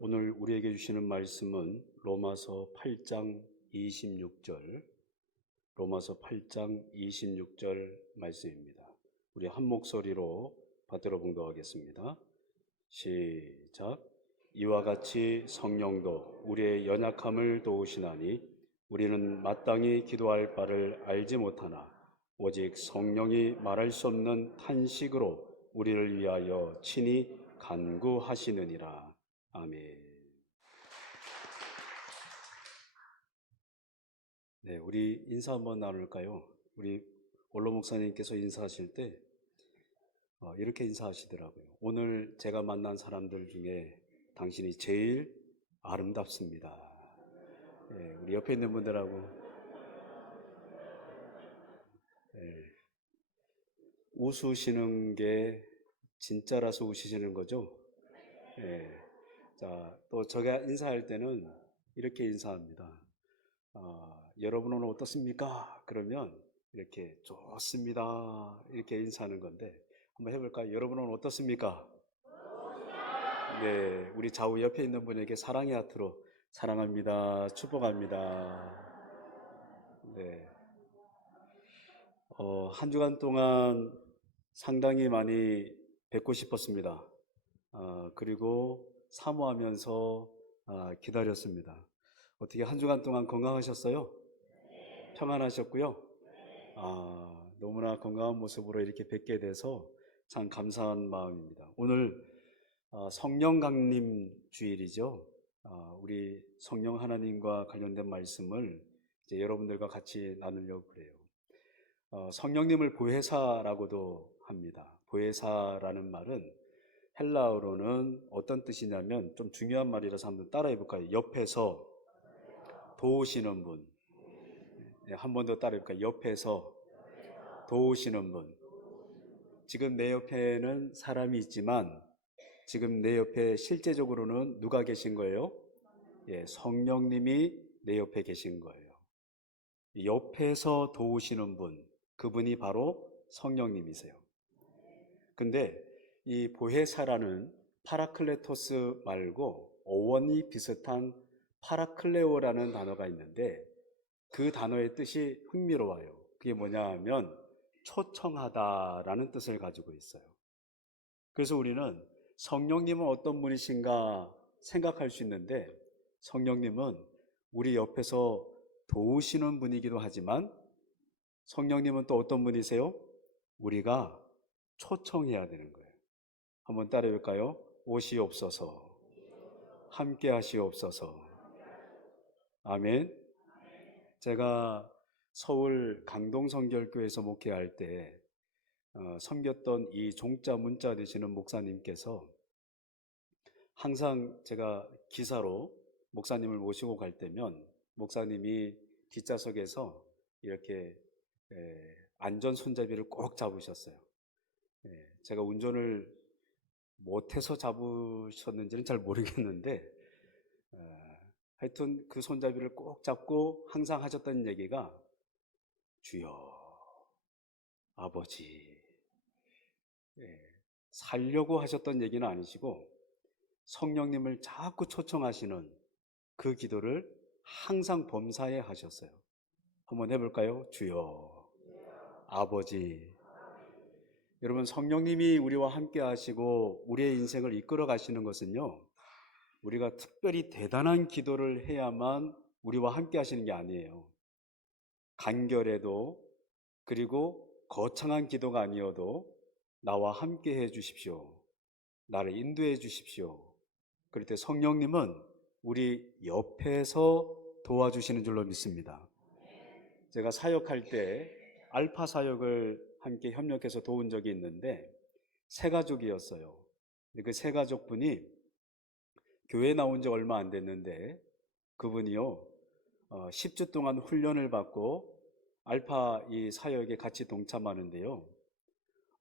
오늘 우리에게 주시는 말씀은 로마서 8장 26절, 로마서 8장 26절 말씀입니다. 우리 한 목소리로 받들어 봉독하겠습니다. 시작. 이와 같이 성령도 우리의 연약함을 도우시나니 우리는 마땅히 기도할 바를 알지 못하나 오직 성령이 말할 수 없는 탄식으로 우리를 위하여 친히 간구하시느니라. 아멘. 네, 우리 인사 한번 나눌까요? 우리 원로 목사님께서 인사하실 때 이렇게 인사하시더라고요. 오늘 제가 만난 사람들 중에 당신이 제일 아름답습니다. 네, 우리 옆에 있는 분들하고 웃으시는 게 진짜라서 웃으시는 거죠? 네. 자, 또 제가 인사할 때는 이렇게 인사합니다. 여러분 오늘 어떻습니까? 그러면 이렇게 좋습니다. 이렇게 인사하는 건데 한번 해볼까요? 여러분 오늘 어떻습니까? 네, 우리 좌우 옆에 있는 분에게 사랑의 하트로 사랑합니다. 축복합니다. 네, 한 주간 동안 상당히 많이 뵙고 싶었습니다. 그리고 사모하면서 기다렸습니다. 어떻게 한 주간 동안 건강하셨어요? 평안하셨고요. 너무나 건강한 모습으로 이렇게 뵙게 돼서 참 감사한 마음입니다. 오늘 성령 강림 주일이죠. 우리 성령 하나님과 관련된 말씀을 이제 여러분들과 같이 나누려고 그래요. 성령님을 보혜사라고도 합니다. 보혜사라는 말은 헬라어로는 어떤 뜻이냐면 좀 중요한 말이라서 한번 따라해 볼까요? 옆에서 도우시는 분. 네, 한 번 더 따라해 볼까요? 옆에서 도우시는 분. 지금 내 옆에는 사람이 있지만 지금 내 옆에 실제적으로는 누가 계신 거예요? 예, 성령님이 내 옆에 계신 거예요. 옆에서 도우시는 분, 그분이 바로 성령님이세요. 근데 이 보혜사라는 파라클레토스 말고 어원이 비슷한 파라클레오라는 단어가 있는데 그 단어의 뜻이 흥미로워요. 그게 뭐냐 하면 초청하다라는 뜻을 가지고 있어요. 그래서 우리는 성령님은 어떤 분이신가 생각할 수 있는데 성령님은 우리 옆에서 도우시는 분이기도 하지만 성령님은 또 어떤 분이세요? 우리가 초청해야 되는 거예요. 한번 따라해 볼까요? 오시옵소서, 함께 하시옵소서. 아멘. 제가 서울 강동성결교에서 목회할 때 섬겼던 이 종자 문자 되시는 목사님께서 항상 제가 기사로 목사님을 모시고 갈 때면 목사님이 뒷좌석에서 이렇게 안전 손잡이를 꼭 잡으셨어요. 제가 운전을 못해서 잡으셨는지는 잘 모르겠는데 하여튼 그 손잡이를 꼭 잡고 항상 하셨던 얘기가 주여 아버지, 살려고 하셨던 얘기는 아니시고 성령님을 자꾸 초청하시는 그 기도를 항상 범사에 하셨어요. 한번 해볼까요? 주여 아버지. 여러분, 성령님이 우리와 함께 하시고 우리의 인생을 이끌어 가시는 것은요, 우리가 특별히 대단한 기도를 해야만 우리와 함께 하시는 게 아니에요. 간결해도, 그리고 거창한 기도가 아니어도 나와 함께 해 주십시오. 나를 인도해 주십시오. 그럴 때 성령님은 우리 옆에서 도와주시는 줄로 믿습니다. 제가 사역할 때 알파 사역을 함께 협력해서 도운 적이 있는데 세 가족이었어요. 그 세 가족분이 교회 나온 지 얼마 안 됐는데 그분이요 10주 동안 훈련을 받고 알파 이 사역에 같이 동참하는데요.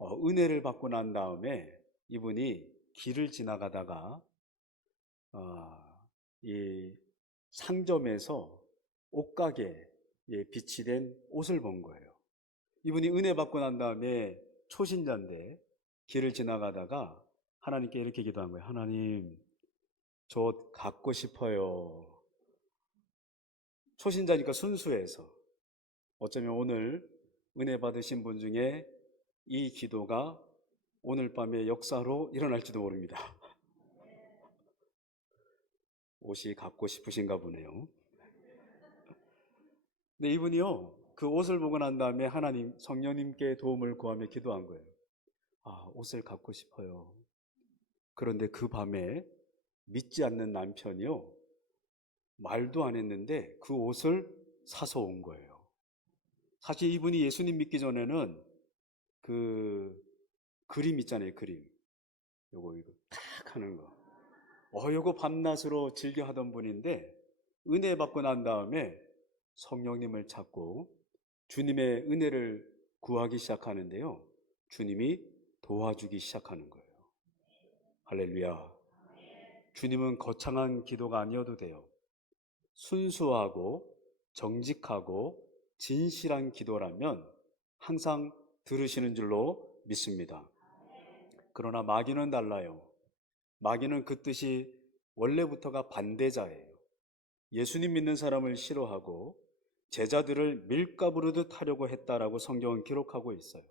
은혜를 받고 난 다음에 이분이 길을 지나가다가 이 상점에서 옷가게에 비치된 옷을 본 거예요. 이분이 은혜 받고 난 다음에 초신자인데 길을 지나가다가 하나님께 이렇게 기도한 거예요. 하나님, 저 옷 갖고 싶어요. 초신자니까 순수해서. 어쩌면 오늘 은혜 받으신 분 중에 이 기도가 오늘 밤의 역사로 일어날지도 모릅니다. 옷이 갖고 싶으신가 보네요. 근데 이분이요, 그 옷을 보고 난 다음에 하나님, 성령님께 도움을 구하며 기도한 거예요. 아, 옷을 갖고 싶어요. 그런데 그 밤에 믿지 않는 남편이요, 말도 안 했는데 그 옷을 사서 온 거예요. 사실 이분이 예수님 믿기 전에는 그 그림 있잖아요, 그림. 이거 탁 하는 거. 요거 밤낮으로 즐겨 하던 분인데 은혜 받고 난 다음에 성령님을 찾고 주님의 은혜를 구하기 시작하는데요. 주님이 도와주기 시작하는 거예요. 할렐루야. 주님은 거창한 기도가 아니어도 돼요. 순수하고 정직하고 진실한 기도라면 항상 들으시는 줄로 믿습니다. 그러나 마귀는 달라요. 마귀는 그 뜻이 원래부터가 반대자예요. 예수님 믿는 사람을 싫어하고 제자들을 밀가부르듯 하려고 했다라고 성경은 기록하고 있어요.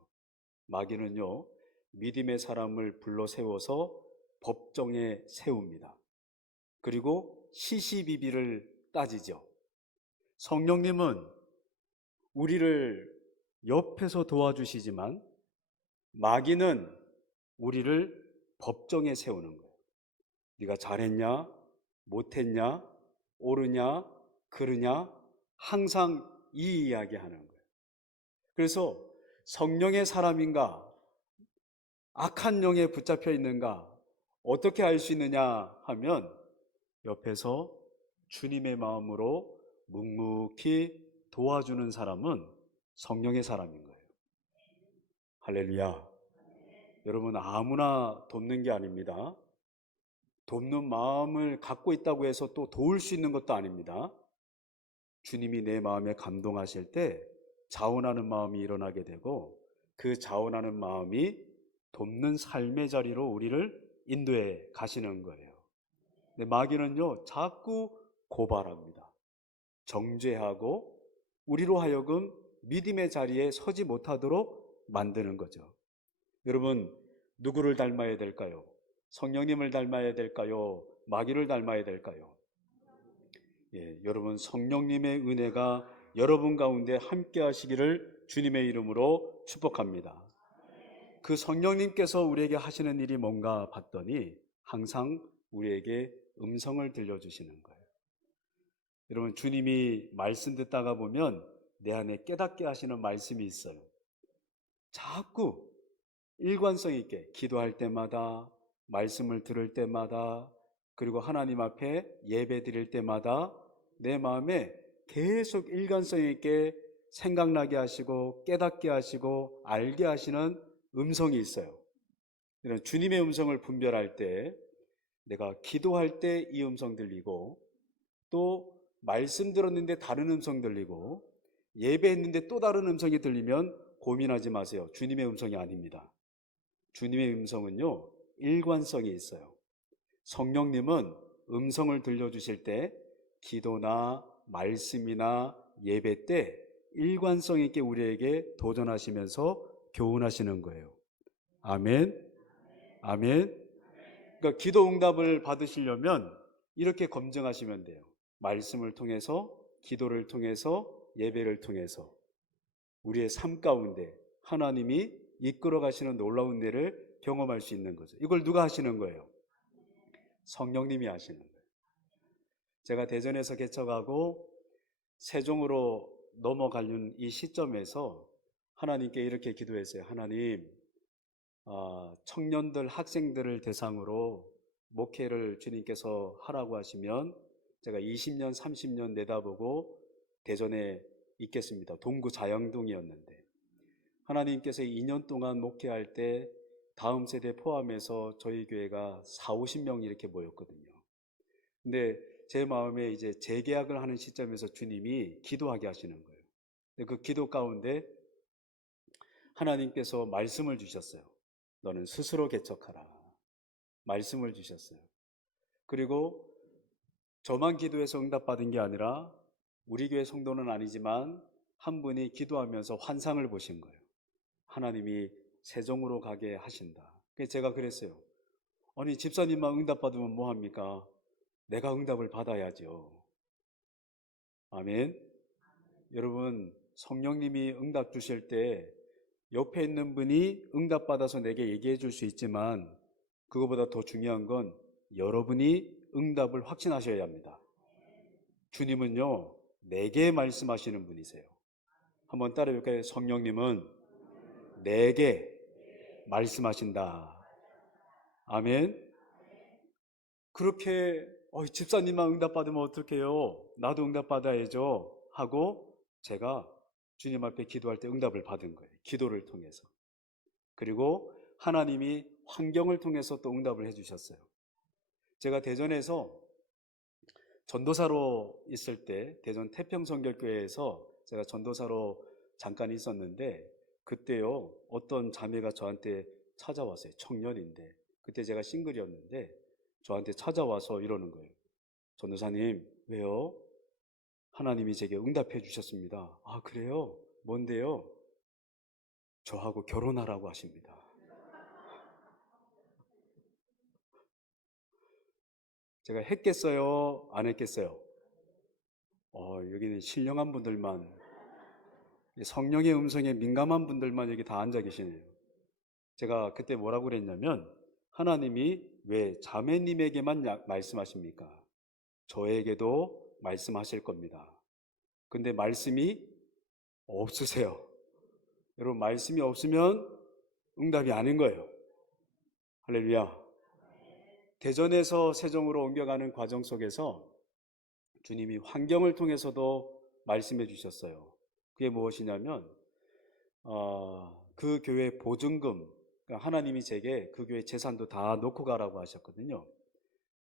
마귀는요, 믿음의 사람을 불러 세워서 법정에 세웁니다. 그리고 시시비비를 따지죠. 성령님은 우리를 옆에서 도와주시지만 마귀는 우리를 법정에 세우는 거예요. 네가 잘했냐, 못했냐, 옳으냐, 그르냐, 항상 이 이야기 하는 거예요. 그래서 성령의 사람인가, 악한 영에 붙잡혀 있는가, 어떻게 알 수 있느냐 하면 옆에서 주님의 마음으로 묵묵히 도와주는 사람은 성령의 사람인 거예요. 할렐루야. 여러분, 아무나 돕는 게 아닙니다. 돕는 마음을 갖고 있다고 해서 또 도울 수 있는 것도 아닙니다. 주님이 내 마음에 감동하실 때 자원하는 마음이 일어나게 되고 그 자원하는 마음이 돕는 삶의 자리로 우리를 인도해 가시는 거예요. 근데 마귀는요, 자꾸 고발합니다. 정죄하고 우리로 하여금 믿음의 자리에 서지 못하도록 만드는 거죠. 여러분, 누구를 닮아야 될까요? 성령님을 닮아야 될까요? 마귀를 닮아야 될까요? 여러분, 성령님의 은혜가 여러분 가운데 함께 하시기를 주님의 이름으로 축복합니다. 그 성령님께서 우리에게 하시는 일이 뭔가 봤더니 항상 우리에게 음성을 들려주시는 거예요. 여러분, 주님이 말씀 듣다가 보면 내 안에 깨닫게 하시는 말씀이 있어요. 자꾸 일관성 있게 기도할 때마다, 말씀을 들을 때마다, 그리고 하나님 앞에 예배 드릴 때마다 내 마음에 계속 일관성 있게 생각나게 하시고 깨닫게 하시고 알게 하시는 음성이 있어요. 주님의 음성을 분별할 때 내가 기도할 때 이 음성 들리고, 또 말씀 들었는데 다른 음성 들리고, 예배했는데 또 다른 음성이 들리면 고민하지 마세요. 주님의 음성이 아닙니다. 주님의 음성은요, 일관성이 있어요. 성령님은 음성을 들려주실 때 기도나 말씀이나 예배 때 일관성 있게 우리에게 도전하시면서 교훈하시는 거예요. 아멘. 아멘. 그러니까 기도 응답을 받으시려면 이렇게 검증하시면 돼요. 말씀을 통해서, 기도를 통해서, 예배를 통해서 우리의 삶 가운데 하나님이 이끌어 가시는 놀라운 일을 경험할 수 있는 거죠. 이걸 누가 하시는 거예요? 성령님이 하시는 거예요. 제가 대전에서 개척하고 세종으로 넘어가는 이 시점에서 하나님께 이렇게 기도했어요. 하나님, 청년들, 학생들을 대상으로 목회를 주님께서 하라고 하시면 제가 20년, 30년 내다보고 대전에 있겠습니다. 동구 자양동이었는데 하나님께서 2년 동안 목회할 때 다음 세대 포함해서 저희 교회가 4, 50명 이렇게 모였거든요. 근데 제 마음에 이제 재계약을 하는 시점에서 주님이 기도하게 하시는 거예요. 그 기도 가운데 하나님께서 말씀을 주셨어요. 너는 스스로 개척하라. 말씀을 주셨어요. 그리고 저만 기도해서 응답받은 게 아니라 우리 교회 성도는 아니지만 한 분이 기도하면서 환상을 보신 거예요. 하나님이 세종으로 가게 하신다. 그래서 제가 그랬어요. 아니, 집사님만 응답받으면 뭐합니까? 내가 응답을 받아야죠. 아멘. 여러분, 성령님이 응답 주실 때 옆에 있는 분이 응답받아서 내게 얘기해 줄 수 있지만 그거보다 더 중요한 건 여러분이 응답을 확신하셔야 합니다. 주님은요, 내게 말씀하시는 분이세요. 한번 따라해볼까요? 성령님은 내게 말씀하신다. 아멘. 그렇게 집사님만 응답받으면 어떡해요? 나도 응답받아야죠 하고 제가 주님 앞에 기도할 때 응답을 받은 거예요. 기도를 통해서. 그리고 하나님이 환경을 통해서 또 응답을 해주셨어요. 제가 대전에서 전도사로 있을 때 대전 태평성결교회에서 제가 전도사로 잠깐 있었는데 그때요 어떤 자매가 저한테 찾아왔어요. 청년인데 그때 제가 싱글이었는데 저한테 찾아와서 이러는 거예요. 전도사님, 왜요? 하나님이 제게 응답해 주셨습니다. 아, 그래요? 뭔데요? 저하고 결혼하라고 하십니다. 제가 했겠어요? 안 했겠어요? 여기는 신령한 분들만, 성령의 음성에 민감한 분들만 여기 다 앉아 계시네요. 제가 그때 뭐라고 그랬냐면 하나님이 왜 자매님에게만 말씀하십니까? 저에게도 말씀하실 겁니다. 근데 말씀이 없으세요. 여러분, 말씀이 없으면 응답이 아닌 거예요. 할렐루야. 대전에서 세종으로 옮겨가는 과정 속에서 주님이 환경을 통해서도 말씀해 주셨어요. 그게 무엇이냐면 그 교회 보증금, 그러니까 하나님이 제게 그 교회 재산도 다 놓고 가라고 하셨거든요.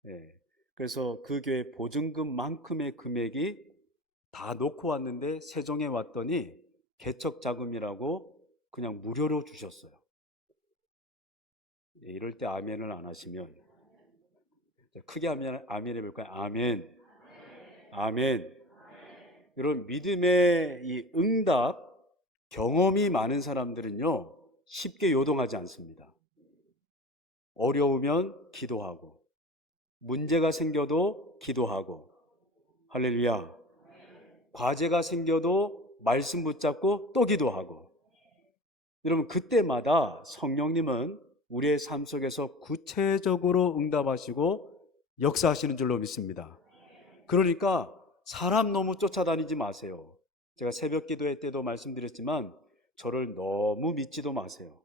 예. 그래서 그 교회 보증금만큼의 금액이 다 놓고 왔는데 세종에 왔더니 개척 자금이라고 그냥 무료로 주셨어요. 예, 이럴 때 아멘을 안 하시면 크게 아멘 해볼까요? 아멘. 아멘. 여러분, 믿음의 이 응답 경험이 많은 사람들은요 쉽게 요동하지 않습니다. 어려우면 기도하고 문제가 생겨도 기도하고 할렐루야. 과제가 생겨도 말씀 붙잡고 또 기도하고. 여러분, 그때마다 성령님은 우리의 삶 속에서 구체적으로 응답하시고 역사하시는 줄로 믿습니다. 그러니까 사람 너무 쫓아다니지 마세요. 제가 새벽 기도회 때도 말씀드렸지만 저를 너무 믿지도 마세요.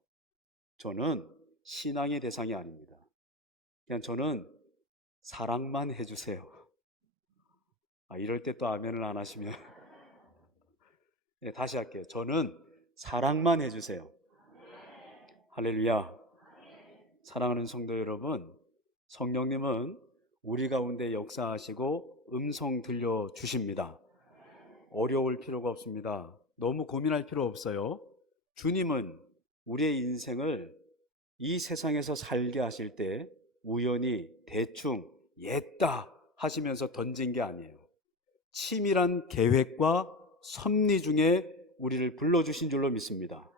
저는 신앙의 대상이 아닙니다. 그냥 저는 사랑만 해주세요. 이럴 때 또 아멘을 안 하시면 네, 다시 할게요. 저는 사랑만 해주세요. 할렐루야. 사랑하는 성도 여러분, 성령님은 우리 가운데 역사하시고 음성 들려주십니다. 어려울 필요가 없습니다. 너무 고민할 필요 없어요. 주님은 우리의 인생을 이 세상에서 살게 하실 때 우연히 대충 옛다 하시면서 던진 게 아니에요. 치밀한 계획과 섭리 중에 우리를 불러주신 줄로 믿습니다.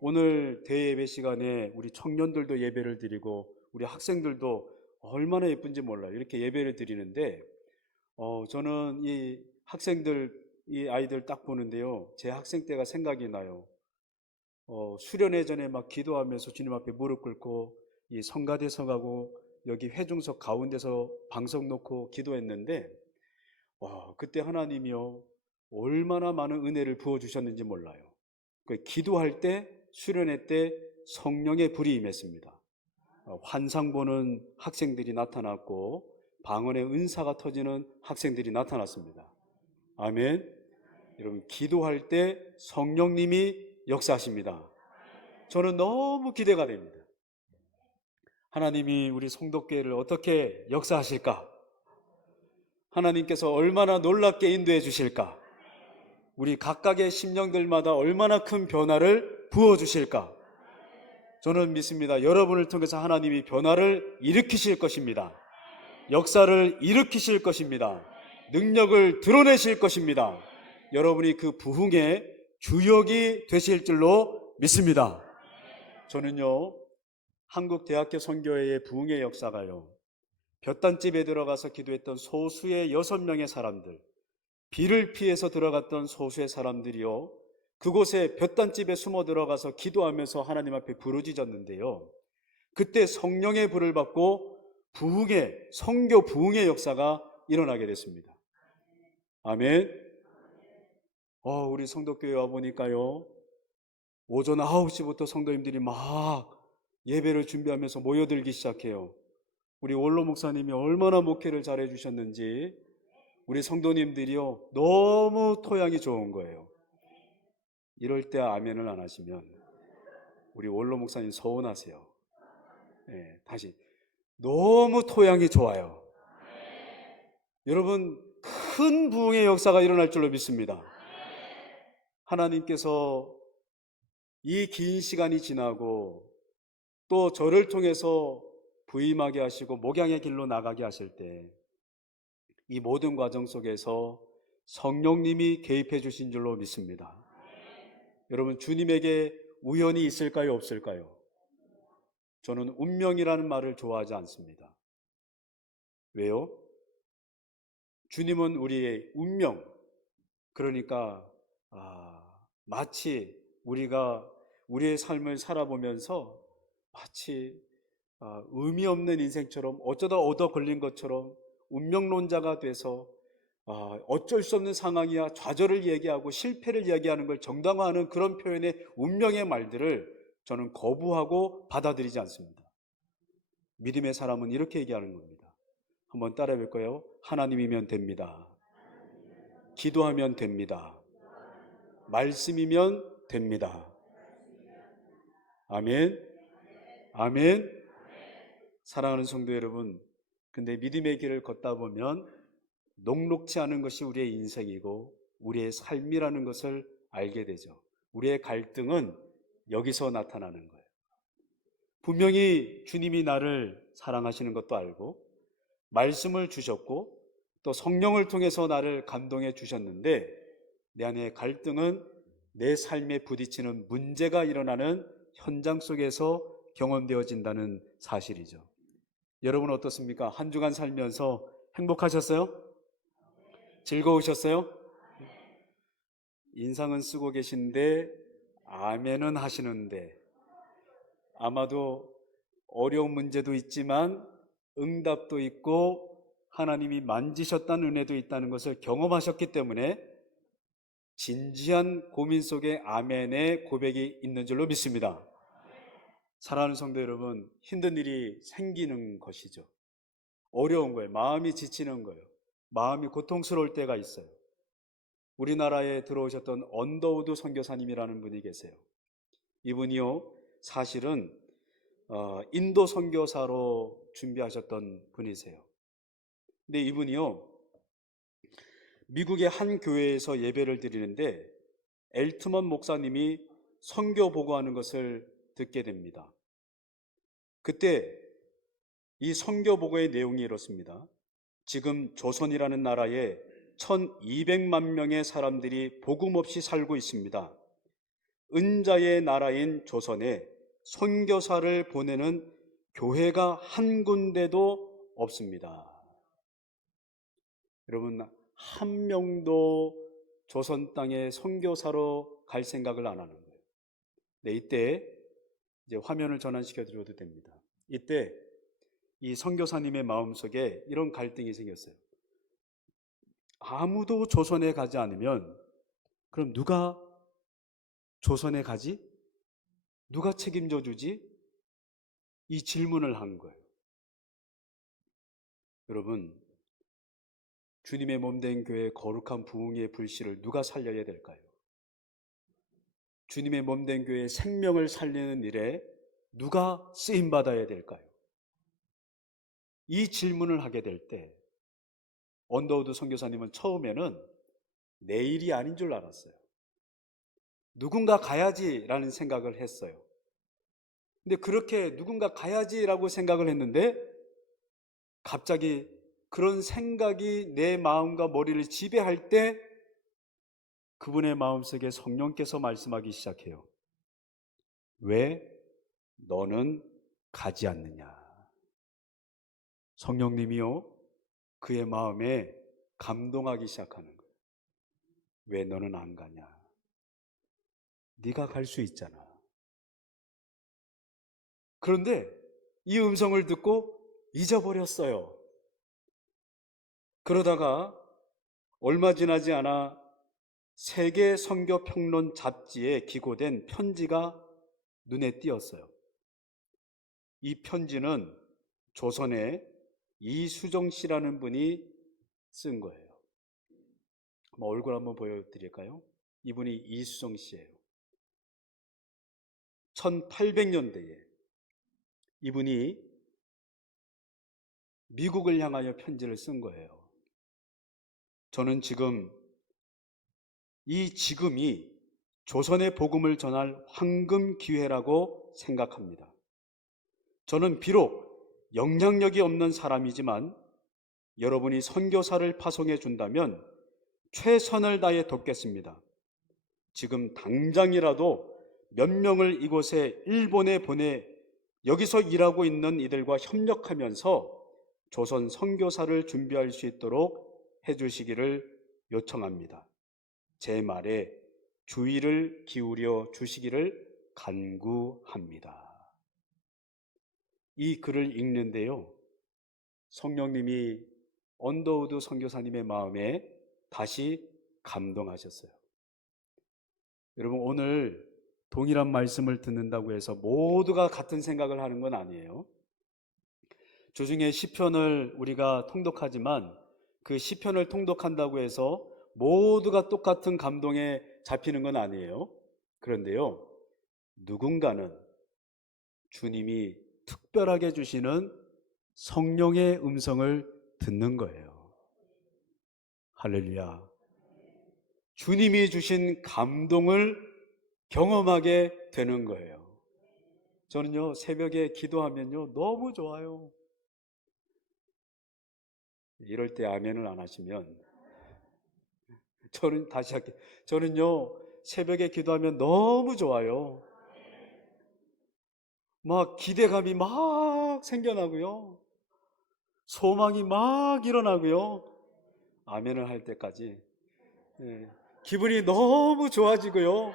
오늘 대예배 시간에 우리 청년들도 예배를 드리고 우리 학생들도 얼마나 예쁜지 몰라요. 이렇게 예배를 드리는데 저는 이 학생들, 이 아이들 딱 보는데요, 제 학생 때가 생각이 나요. 수련회 전에 막 기도하면서 주님 앞에 무릎 꿇고 이 성가대 서가고 여기 회중석 가운데서 방석 놓고 기도했는데 그때 하나님이요 얼마나 많은 은혜를 부어주셨는지 몰라요. 기도할 때, 수련회 때 성령의 불이 임했습니다. 환상 보는 학생들이 나타났고 방언의 은사가 터지는 학생들이 나타났습니다. 아멘. 여러분, 기도할 때 성령님이 역사하십니다. 저는 너무 기대가 됩니다. 하나님이 우리 송도교회를 어떻게 역사하실까? 하나님께서 얼마나 놀랍게 인도해 주실까? 우리 각각의 심령들마다 얼마나 큰 변화를 부어주실까? 저는 믿습니다. 여러분을 통해서 하나님이 변화를 일으키실 것입니다. 역사를 일으키실 것입니다. 능력을 드러내실 것입니다. 여러분이 그 부흥의 주역이 되실 줄로 믿습니다. 저는요, 한국 대학교 선교회의 부흥의 역사가요, 볕단집에 들어가서 기도했던 소수의 6명의 사람들, 비를 피해서 들어갔던 소수의 사람들이요, 그곳에 볕단집에 숨어 들어가서 기도하면서 하나님 앞에 부르짖었는데요, 그때 성령의 불을 받고 부흥의, 선교 부흥의 역사가 일어나게 됐습니다. 아멘. 우리 성도교회 와보니까요, 오전 9시부터 성도님들이 막 예배를 준비하면서 모여들기 시작해요. 우리 원로 목사님이 얼마나 목회를 잘해 주셨는지 우리 성도님들이요, 너무 토양이 좋은 거예요. 이럴 때 아멘을 안 하시면 우리 원로 목사님 서운하세요. 네, 다시. 너무 토양이 좋아요. 여러분, 큰 부흥의 역사가 일어날 줄로 믿습니다. 하나님께서 이 긴 시간이 지나고 또 저를 통해서 부임하게 하시고 목양의 길로 나가게 하실 때 이 모든 과정 속에서 성령님이 개입해 주신 줄로 믿습니다. 여러분, 주님에게 우연이 있을까요, 없을까요? 저는 운명이라는 말을 좋아하지 않습니다. 왜요? 주님은 우리의 운명, 그러니까 마치 우리가 우리의 삶을 살아보면서 마치 의미 없는 인생처럼 어쩌다 얻어 걸린 것처럼 운명론자가 돼서 어쩔 수 없는 상황이야 좌절을 얘기하고 실패를 얘기하는 걸 정당화하는 그런 표현의 운명의 말들을 저는 거부하고 받아들이지 않습니다. 믿음의 사람은 이렇게 얘기하는 겁니다. 한번 따라해 볼까요? 하나님이면 됩니다. 기도하면 됩니다. 말씀이면 됩니다. 아멘. 아멘. 사랑하는 성도 여러분, 근데 믿음의 길을 걷다 보면 녹록지 않은 것이 우리의 인생이고 우리의 삶이라는 것을 알게 되죠. 우리의 갈등은 여기서 나타나는 거예요. 분명히 주님이 나를 사랑하시는 것도 알고 말씀을 주셨고 또 성령을 통해서 나를 감동해 주셨는데 내 안의 갈등은 내 삶에 부딪히는 문제가 일어나는 현장 속에서 경험되어진다는 사실이죠. 여러분 어떻습니까? 한 주간 살면서 행복하셨어요? 즐거우셨어요? 인상은 쓰고 계신데 아멘은 하시는데 아마도 어려운 문제도 있지만 응답도 있고 하나님이 만지셨다는 은혜도 있다는 것을 경험하셨기 때문에 진지한 고민 속에 아멘의 고백이 있는 줄로 믿습니다. 사랑하는 성도 여러분, 힘든 일이 생기는 것이죠. 어려운 거예요. 마음이 지치는 거예요. 마음이 고통스러울 때가 있어요. 우리나라에 들어오셨던 언더우드 선교사님이라는 분이 계세요. 이분이요, 사실은 인도 선교사로 준비하셨던 분이세요. 근데 이분이요, 미국의 한 교회에서 예배를 드리는데 엘트먼 목사님이 선교 보고하는 것을 듣게 됩니다. 그때 이 선교 보고의 내용이 이렇습니다. 지금 조선이라는 나라에 1200만 명의 사람들이 복음 없이 살고 있습니다. 은자의 나라인 조선에 선교사를 보내는 교회가 한 군데도 없습니다. 여러분, 한 명도 조선 땅에 선교사로 갈 생각을 안 하는 거예요. 네, 이때 이제 화면을 전환시켜 드려도 됩니다. 이때 이 선교사님의 마음속에 이런 갈등이 생겼어요. 아무도 조선에 가지 않으면 그럼 누가 조선에 가지? 누가 책임져 주지? 이 질문을 한 거예요. 여러분, 주님의 몸된 교회의 거룩한 부흥의 불씨를 누가 살려야 될까요? 주님의 몸된 교회의 생명을 살리는 일에 누가 쓰임받아야 될까요? 이 질문을 하게 될 때 언더우드 선교사님은 처음에는 내일이 아닌 줄 알았어요. 누군가 가야지라는 생각을 했어요. 근데 그렇게 누군가 가야지라고 생각을 했는데 갑자기 그런 생각이 내 마음과 머리를 지배할 때 그분의 마음속에 성령께서 말씀하기 시작해요. 왜 너는 가지 않느냐? 성령님이요, 그의 마음에 감동하기 시작하는 거예요. 왜 너는 안 가냐? 네가 갈 수 있잖아. 그런데 이 음성을 듣고 잊어버렸어요. 그러다가 얼마 지나지 않아 세계 선교 평론 잡지에 기고된 편지가 눈에 띄었어요. 이 편지는 조선의 이수정 씨라는 분이 쓴 거예요. 얼굴 한번 보여드릴까요? 이분이 이수정 씨예요. 1800년대에 이분이 미국을 향하여 편지를 쓴 거예요. 저는 지금이 조선의 복음을 전할 황금 기회라고 생각합니다. 저는 비록 영향력이 없는 사람이지만 여러분이 선교사를 파송해 준다면 최선을 다해 돕겠습니다. 지금 당장이라도 몇 명을 이곳에 일본에 보내 여기서 일하고 있는 이들과 협력하면서 조선 선교사를 준비할 수 있도록 해주시기를 요청합니다. 제 말에 주의를 기울여 주시기를 간구합니다. 이 글을 읽는데요, 성령님이 언더우드 선교사님의 마음에 다시 감동하셨어요. 여러분, 오늘 동일한 말씀을 듣는다고 해서 모두가 같은 생각을 하는 건 아니에요. 주중에 시편을 우리가 통독하지만 그 시편을 통독한다고 해서 모두가 똑같은 감동에 잡히는 건 아니에요. 그런데요, 누군가는 주님이 특별하게 주시는 성령의 음성을 듣는 거예요. 할렐루야. 주님이 주신 감동을 경험하게 되는 거예요. 저는요, 새벽에 기도하면요, 너무 좋아요. 이럴 때 아멘을 안 하시면 저는 다시 할게요. 저는요, 새벽에 기도하면 너무 좋아요. 막 기대감이 막 생겨나고요. 소망이 막 일어나고요. 아멘을 할 때까지. 예, 기분이 너무 좋아지고요.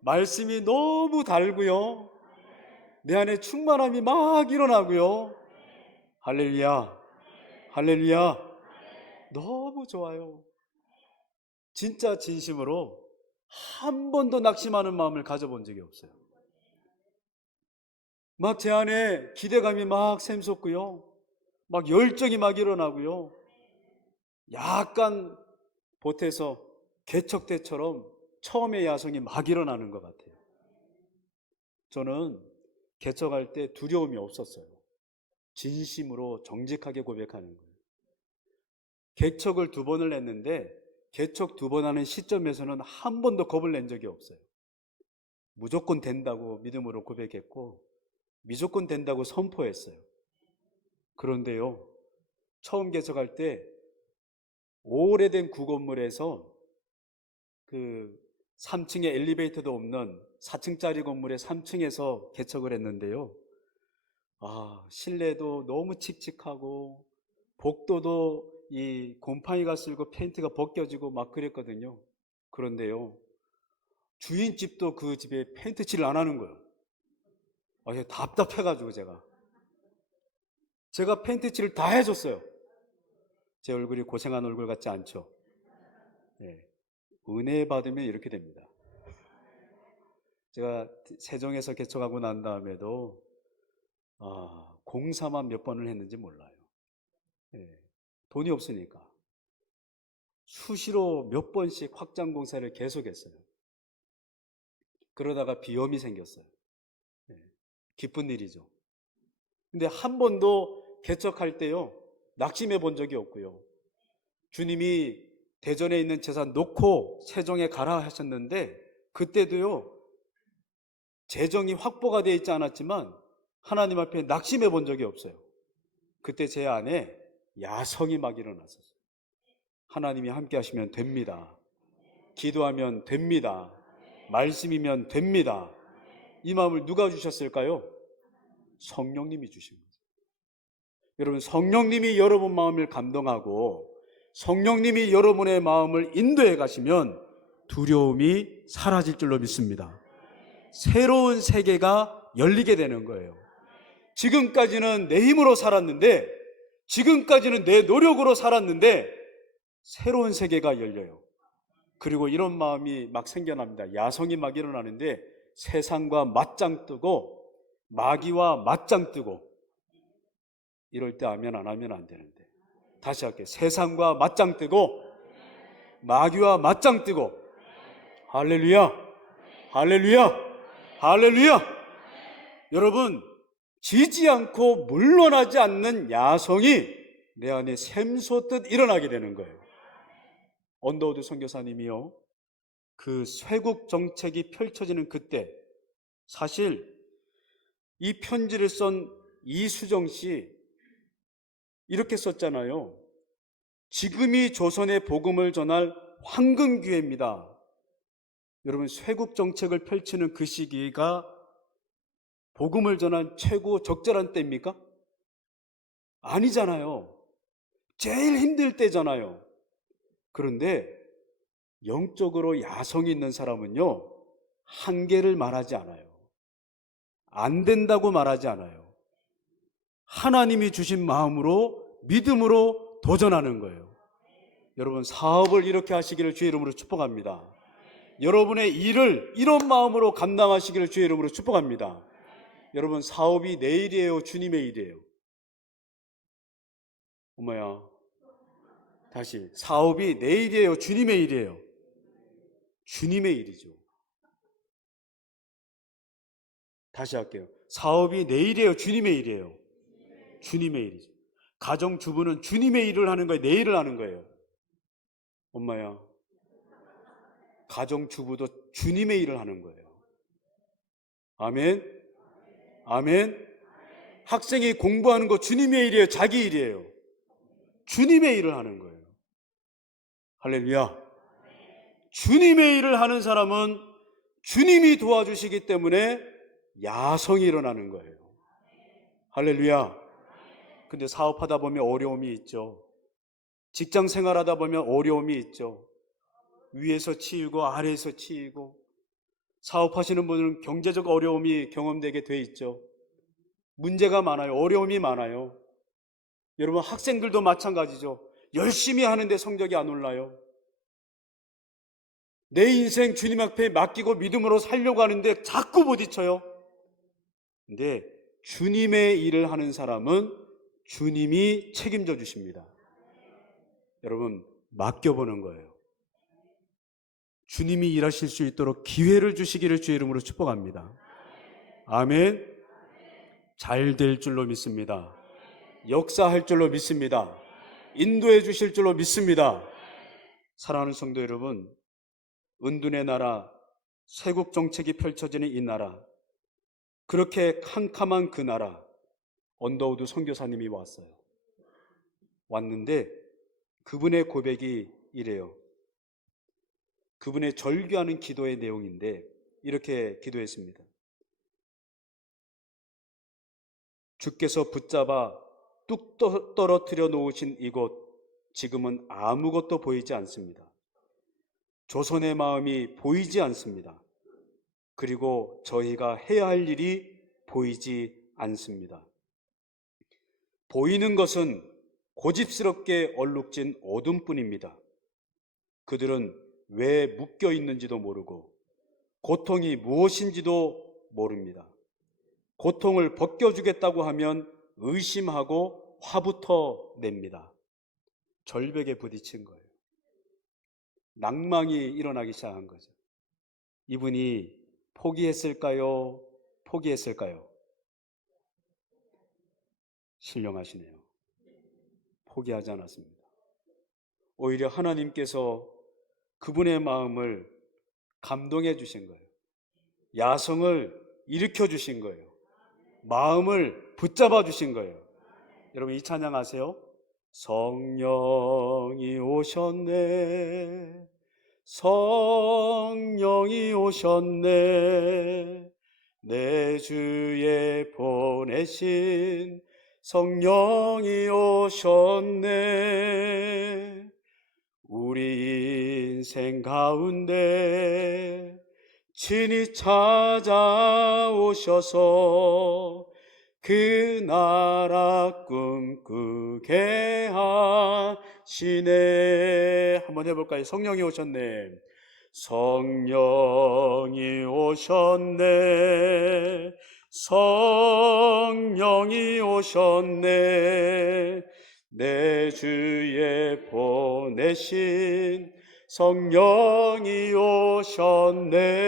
말씀이 너무 달고요. 내 안에 충만함이 막 일어나고요. 할렐루야. 할렐루야. 너무 좋아요. 진짜 진심으로 한 번도 낙심하는 마음을 가져본 적이 없어요. 막 제 안에 기대감이 막 샘솟고요. 막 열정이 막 일어나고요. 약간 보태서 개척대처럼 처음의 야성이 막 일어나는 것 같아요. 저는 개척할 때 두려움이 없었어요. 진심으로 정직하게 고백하는 거예요. 개척을 2번을 했는데 개척 2번 하는 시점에서는 한 번도 겁을 낸 적이 없어요. 무조건 된다고 믿음으로 고백했고 무조건 된다고 선포했어요. 그런데요, 처음 개척할 때 오래된 구건물에서 그 3층에 엘리베이터도 없는 4층짜리 건물의 3층에서 개척을 했는데요. 실내도 너무 칙칙하고 복도도 이 곰팡이가 쓸고 페인트가 벗겨지고 막 그랬거든요. 그런데요, 주인집도 그 집에 페인트 칠을 안 하는 거예요. 답답해가지고 제가 페인트 칠을 다 해줬어요. 제 얼굴이 고생한 얼굴 같지 않죠? 네. 은혜 받으면 이렇게 됩니다. 제가 세종에서 개척하고 난 다음에도 공사만 몇 번을 했는지 몰라요. 네. 돈이 없으니까 수시로 몇 번씩 확장 공사를 계속했어요. 그러다가 비염이 생겼어요. 네. 기쁜 일이죠. 근데 한 번도 개척할 때요, 낙심해 본 적이 없고요. 주님이 대전에 있는 재산 놓고 세종에 가라 하셨는데 그때도요, 재정이 확보가 되어 있지 않았지만 하나님 앞에 낙심해 본 적이 없어요. 그때 제 안에 야성이 막 일어났었어요. 하나님이 함께 하시면 됩니다. 기도하면 됩니다. 말씀이면 됩니다. 이 마음을 누가 주셨을까요? 성령님이 주신 거죠. 여러분, 성령님이 여러분 마음을 감동하고 성령님이 여러분의 마음을 인도해 가시면 두려움이 사라질 줄로 믿습니다. 새로운 세계가 열리게 되는 거예요. 지금까지는 내 힘으로 살았는데, 지금까지는 내 노력으로 살았는데 새로운 세계가 열려요. 그리고 이런 마음이 막 생겨납니다. 야성이 막 일어나는데 세상과 맞짱 뜨고 마귀와 맞짱 뜨고, 이럴 때 아멘 안 하면 안 되는데, 다시 할게요. 세상과 맞짱 뜨고 마귀와 맞짱 뜨고. 할렐루야, 할렐루야, 할렐루야. 여러분, 지지 않고 물러나지 않는 야성이 내 안에 샘솟듯 일어나게 되는 거예요. 언더우드 선교사님이요, 그 쇄국 정책이 펼쳐지는 그때, 사실 이 편지를 쓴 이수정 씨 이렇게 썼잖아요. 지금이 조선의 복음을 전할 황금 기회입니다. 여러분, 쇄국 정책을 펼치는 그 시기가 복음을 전한 최고 적절한 때입니까? 아니잖아요. 제일 힘들 때잖아요. 그런데 영적으로 야성이 있는 사람은요, 한계를 말하지 않아요. 안 된다고 말하지 않아요. 하나님이 주신 마음으로, 믿음으로 도전하는 거예요. 여러분, 사업을 이렇게 하시기를 주의 이름으로 축복합니다. 여러분의 일을 이런 마음으로 감당하시기를 주의 이름으로 축복합니다. 여러분, 사업이 내 일이에요, 주님의 일이에요? 엄마야, 다시, 사업이 내 일이에요, 주님의 일이에요? 주님의 일이죠. 다시 할게요. 사업이 내 일이에요, 주님의 일이에요? 주님의 일이죠. 가정주부는 주님의 일을 하는 거예요, 내 일을 하는 거예요? 엄마야, 가정주부도 주님의 일을 하는 거예요. 아멘, 아멘. 학생이 공부하는 거 주님의 일이에요, 자기 일이에요? 주님의 일을 하는 거예요. 할렐루야. 주님의 일을 하는 사람은 주님이 도와주시기 때문에 야성이 일어나는 거예요. 할렐루야. 근데 사업하다 보면 어려움이 있죠. 직장 생활하다 보면 어려움이 있죠. 위에서 치이고 아래에서 치이고, 사업하시는 분들은 경제적 어려움이 경험되게 돼 있죠. 문제가 많아요. 어려움이 많아요. 여러분, 학생들도 마찬가지죠. 열심히 하는데 성적이 안 올라요. 내 인생 주님 앞에 맡기고 믿음으로 살려고 하는데 자꾸 부딪혀요. 근데 주님의 일을 하는 사람은 주님이 책임져 주십니다. 여러분, 맡겨보는 거예요. 주님이 일하실 수 있도록 기회를 주시기를 주의 이름으로 축복합니다. 아멘. 잘 될 줄로 믿습니다. 역사할 줄로 믿습니다. 인도해 주실 줄로 믿습니다. 사랑하는 성도 여러분, 은둔의 나라, 쇄국 정책이 펼쳐지는 이 나라, 그렇게 캄캄한 그 나라, 언더우드 선교사님이 왔어요. 왔는데 그분의 고백이 이래요. 그분의 절규하는 기도의 내용인데 이렇게 기도했습니다. 주께서 붙잡아 뚝 떨어뜨려 놓으신 이곳, 지금은 아무것도 보이지 않습니다. 조선의 마음이 보이지 않습니다. 그리고 저희가 해야 할 일이 보이지 않습니다. 보이는 것은 고집스럽게 얼룩진 어둠뿐입니다. 그들은 왜 묶여 있는지도 모르고 고통이 무엇인지도 모릅니다. 고통을 벗겨주겠다고 하면 의심하고 화부터 냅니다. 절벽에 부딪힌 거예요. 낭망이 일어나기 시작한 거죠. 이분이 포기했을까요? 포기했을까요? 신령하시네요. 포기하지 않았습니다. 오히려 하나님께서 그분의 마음을 감동해 주신 거예요. 야성을 일으켜 주신 거예요. 마음을 붙잡아 주신 거예요. 여러분, 이 찬양 아세요? 성령이 오셨네. 성령이 오셨네. 내 주에 보내신 성령이 오셨네. 우리 인생 가운데 친히 찾아오셔서 그 나라 꿈꾸게 하시네. 한번 해볼까요? 성령이 오셨네. 성령이 오셨네. 성령이 오셨네. 내 주에 보내신 성령이 오셨네.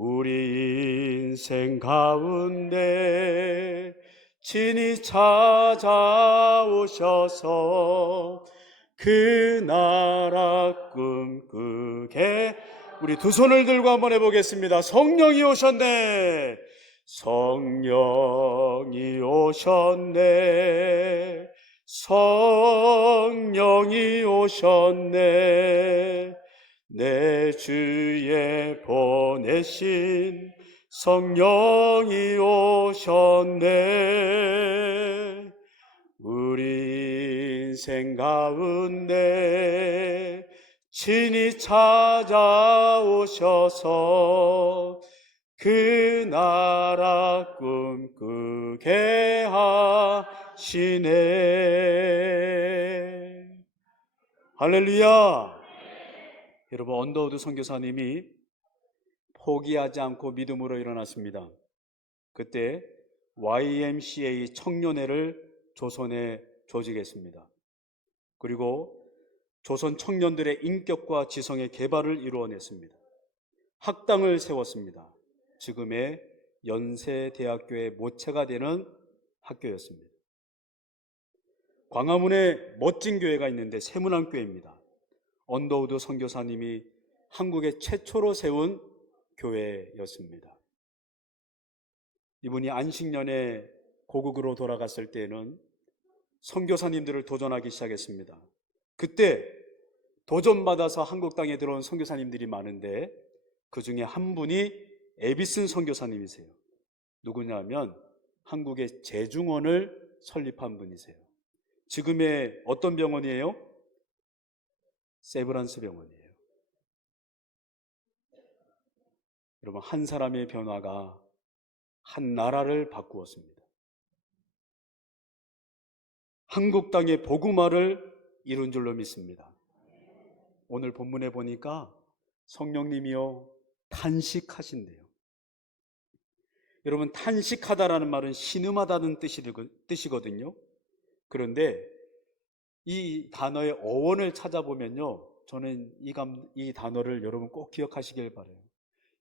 우리 인생 가운데 친히 찾아오셔서 그 나라 꿈꾸게. 우리 두 손을 들고 한번 해보겠습니다. 성령이 오셨네. 성령이 오셨네. 성령이 오셨네. 내 주에 보내신 성령이 오셨네. 우리 인생 가운데 친히 찾아오셔서 그 나라 꿈꾸게 하시네. 할렐루야. 여러분, 언더우드 선교사님이 포기하지 않고 믿음으로 일어났습니다. 그때 YMCA 청년회를 조선에 조직했습니다. 그리고 조선 청년들의 인격과 지성의 개발을 이루어냈습니다. 학당을 세웠습니다. 지금의 연세대학교의 모체가 되는 학교였습니다. 광화문에 멋진 교회가 있는데 세문안교회입니다. 언더우드 선교사님이 한국에 최초로 세운 교회였습니다. 이분이 안식년에 고국으로 돌아갔을 때에는 선교사님들을 도전하기 시작했습니다. 그때 도전받아서 한국 땅에 들어온 선교사님들이 많은데 그 중에 한 분이 에비슨 선교사님이세요. 누구냐면 한국의 재중원을 설립한 분이세요. 지금의 어떤 병원이에요? 세브란스 병원이에요. 여러분, 한 사람의 변화가 한 나라를 바꾸었습니다. 한국 땅의 복음화를 이룬 줄로 믿습니다. 오늘 본문에 보니까 성령님이요 탄식하신대요. 여러분, 탄식하다라는 말은 신음하다는 뜻이거든요. 그런데 이 단어의 어원을 찾아보면요, 저는 이 단어를 여러분 꼭 기억하시길 바라요.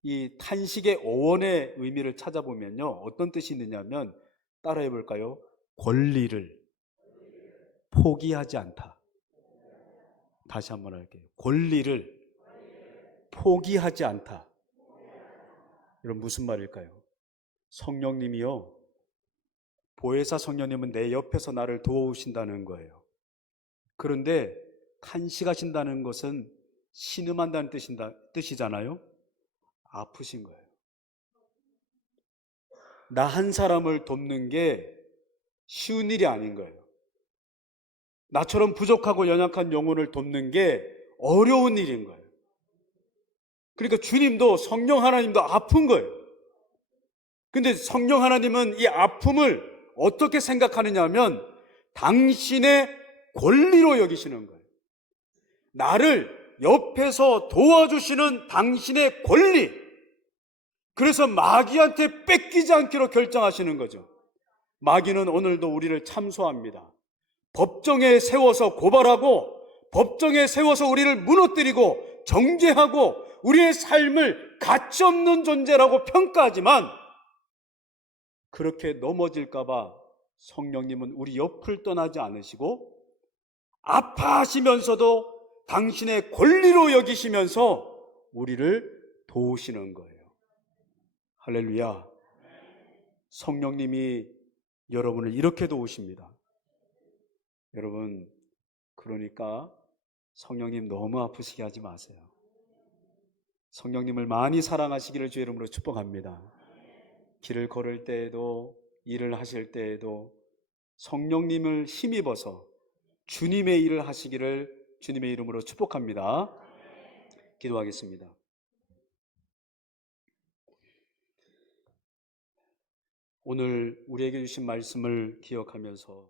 이 탄식의 어원의 의미를 찾아보면요, 어떤 뜻이 있느냐면, 따라해 볼까요? 권리를 포기하지 않다. 다시 한번 할게요. 권리를 포기하지 않다. 여러분, 무슨 말일까요? 성령님이요, 보혜사 성령님은 내 옆에서 나를 도우신다는 거예요. 그런데 탄식하신다는 것은 신음한다는 뜻이잖아요. 아프신 거예요. 나 한 사람을 돕는 게 쉬운 일이 아닌 거예요. 나처럼 부족하고 연약한 영혼을 돕는 게 어려운 일인 거예요. 그러니까 주님도, 성령 하나님도 아픈 거예요. 근데 성령 하나님은 이 아픔을 어떻게 생각하느냐 하면 당신의 권리로 여기시는 거예요. 나를 옆에서 도와주시는 당신의 권리. 그래서 마귀한테 뺏기지 않기로 결정하시는 거죠. 마귀는 오늘도 우리를 참소합니다. 법정에 세워서 고발하고, 법정에 세워서 우리를 무너뜨리고 정죄하고 우리의 삶을 가치없는 존재라고 평가하지만, 그렇게 넘어질까봐 성령님은 우리 옆을 떠나지 않으시고 아파하시면서도 당신의 권리로 여기시면서 우리를 도우시는 거예요. 할렐루야. 성령님이 여러분을 이렇게 도우십니다. 여러분, 그러니까 성령님 너무 아프시게 하지 마세요. 성령님을 많이 사랑하시기를 주의 이름으로 축복합니다. 길을 걸을 때에도, 일을 하실 때에도 성령님을 힘입어서 주님의 일을 하시기를 주님의 이름으로 축복합니다. 기도하겠습니다. 오늘 우리에게 주신 말씀을 기억하면서